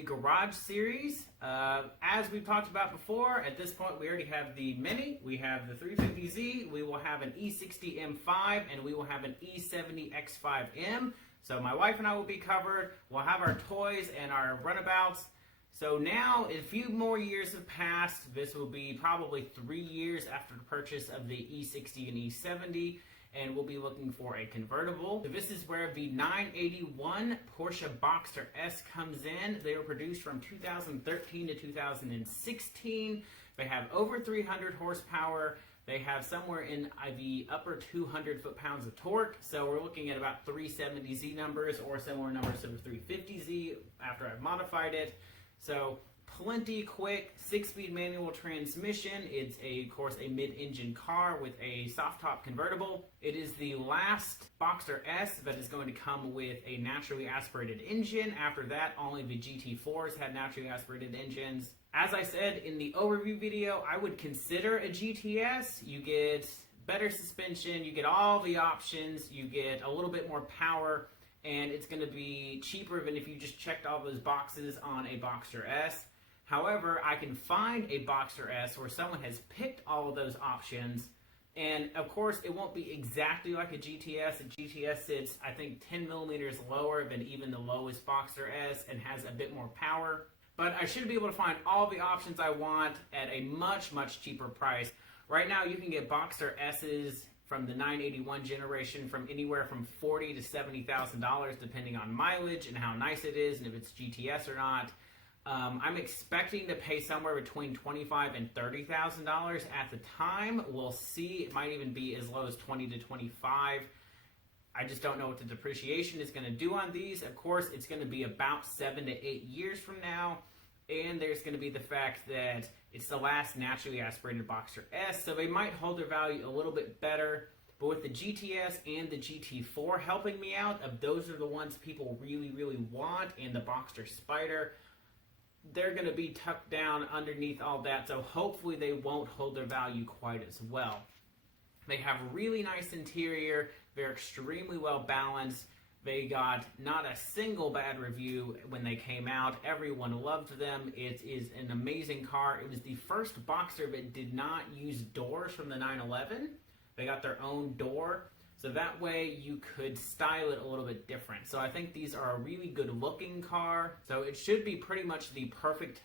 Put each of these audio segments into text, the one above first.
the Garage series. As we've talked about before, at this point we already have the Mini, we have the 350Z, we will have an E60 M5, and we will have an E70 X5M. So my wife and I will be covered. We'll have our toys and our runabouts. So now, a few more years have passed. This will be probably 3 years after the purchase of the E60 and E70. And we'll be looking for a convertible. So this is where the 981 Porsche Boxster S comes in. They were produced from 2013 to 2016. They have over 300 horsepower. They have somewhere in the upper 200 foot-pounds of torque. So we're looking at about 370Z numbers or similar numbers to the 350Z after I've modified it. So plenty quick, 6-speed manual transmission. It's of course a mid-engine car with a soft top convertible. It is the last Boxster S that is going to come with a naturally aspirated engine. After that, only the GT4s had naturally aspirated engines. As I said in the overview video, I would consider a GTS. You get better suspension, you get all the options, you get a little bit more power, and it's going to be cheaper than if you just checked all those boxes on a Boxster S. However, I can find a Boxster S where someone has picked all of those options, and of course it won't be exactly like a GTS. A GTS sits, I think, 10 millimeters lower than even the lowest Boxster S and has a bit more power. But I should be able to find all the options I want at a much, much cheaper price. Right now you can get Boxster S's from the 981 generation from anywhere from $40,000 to $70,000 depending on mileage and how nice it is and if it's GTS or not. I'm expecting to pay somewhere between $25,000 and $30,000 at the time. We'll see. It might even be as low as $20,000 to $25,000. I just don't know what the depreciation is going to do on these. Of course, it's going to be about 7 to 8 years from now. And there's going to be the fact that it's the last naturally aspirated Boxster S, so they might hold their value a little bit better. But with the GTS and the GT4 helping me out, those are the ones people really, really want, and the Boxster Spider, they're going to be tucked down underneath all that, so hopefully they won't hold their value quite as well. They have a really nice interior. They're extremely well balanced. They got not a single bad review when they came out. Everyone loved them. It is an amazing car. It was the first Boxster that did not use doors from the 911. They got their own door, so that way you could style it a little bit different. So I think these are a really good looking car. So it should be pretty much the perfect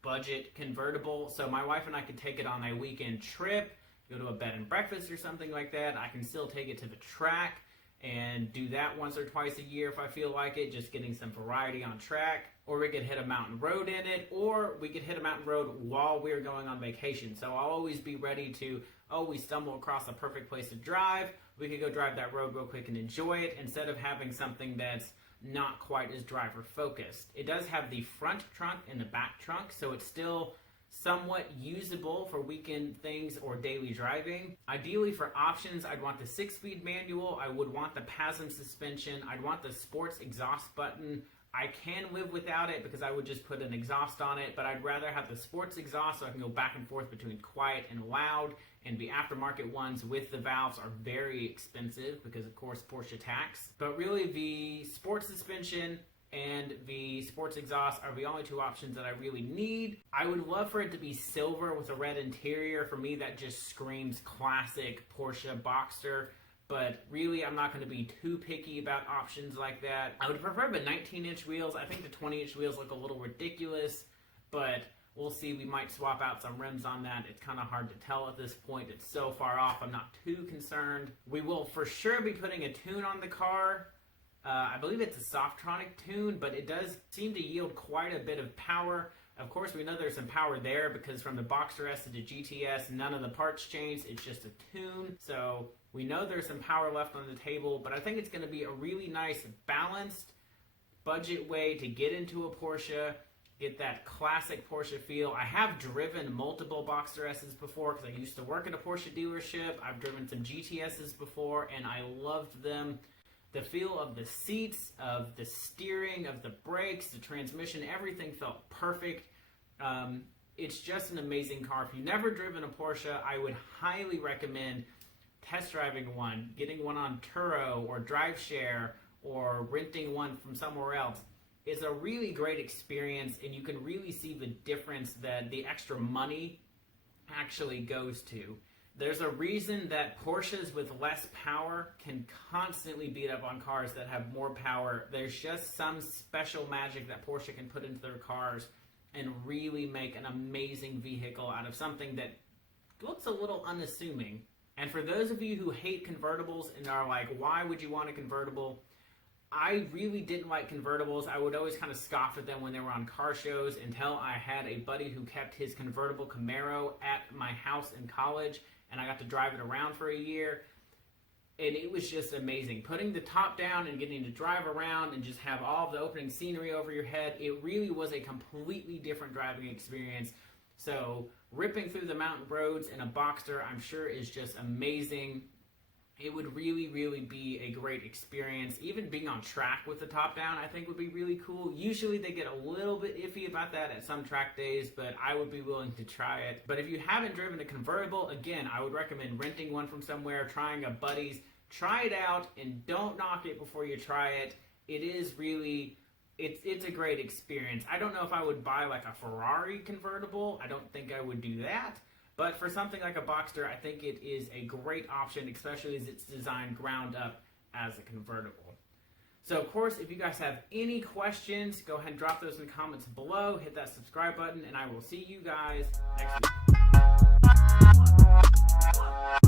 budget convertible. So my wife and I could take it on a weekend trip, go to a bed and breakfast or something like that. I can still take it to the track and do that once or twice a year if I feel like it, just getting some variety on track. Or we could hit a mountain road in it, or we could hit a mountain road while we're going on vacation. So I'll always be ready to, we stumble across a perfect place to drive. We could go drive that road real quick and enjoy it instead of having something that's not quite as driver focused. It does have the front trunk and the back trunk, so it's still somewhat usable for weekend things or daily driving. Ideally for options, I'd want the 6-speed manual, I would want the PASM suspension, I'd want the sports exhaust button. I can live without it because I would just put an exhaust on it, but I'd rather have the sports exhaust so I can go back and forth between quiet and loud, and the aftermarket ones with the valves are very expensive because of course Porsche tax. But really the sports suspension and the sports exhaust are the only two options that I really need. I would love for it to be silver with a red interior. For me, that just screams classic Porsche Boxster. But really, I'm not going to be too picky about options like that. I would prefer the 19-inch wheels. I think the 20-inch wheels look a little ridiculous, but we'll see. We might swap out some rims on that. It's kind of hard to tell at this point. It's so far off. I'm not too concerned. We will for sure be putting a tune on the car. I believe it's a Softronic tune, but it does seem to yield quite a bit of power. Of course, we know there's some power there because from the Boxster S to the GTS, none of the parts changed. It's just a tune. So we know there's some power left on the table, but I think it's going to be a really nice, balanced, budget way to get into a Porsche, get that classic Porsche feel. I have driven multiple Boxster S's before because I used to work at a Porsche dealership. I've driven some GTS's before, and I loved them. The feel of the seats, of the steering, of the brakes, the transmission, everything felt perfect. It's just an amazing car. If you've never driven a Porsche, I would highly recommend test driving one, getting one on Turo or DriveShare, or renting one from somewhere else. It's a really great experience, and you can really see the difference that the extra money actually goes to. There's a reason that Porsches with less power can constantly beat up on cars that have more power. There's just some special magic that Porsche can put into their cars and really make an amazing vehicle out of something that looks a little unassuming. And for those of you who hate convertibles and are like, why would you want a convertible? I really didn't like convertibles. I would always kind of scoff at them when they were on car shows until I had a buddy who kept his convertible Camaro at my house in college, and I got to drive it around for a year. And it was just amazing. Putting the top down and getting to drive around and just have all of the opening scenery over your head, it really was a completely different driving experience. So ripping through the mountain roads in a Boxster, I'm sure, is just amazing. It would really, really be a great experience. Even being on track with the top down, I think, would be really cool. Usually they get a little bit iffy about that at some track days, but I would be willing to try it. But if you haven't driven a convertible, again, I would recommend renting one from somewhere, trying a buddy's. Try it out, and don't knock it before you try it. It is really, it's a great experience. I don't know if I would buy like a Ferrari convertible. I don't think I would do that. But for something like a Boxster, I think it is a great option, especially as it's designed ground up as a convertible. So, of course, if you guys have any questions, go ahead and drop those in the comments below. Hit that subscribe button, and I will see you guys next week.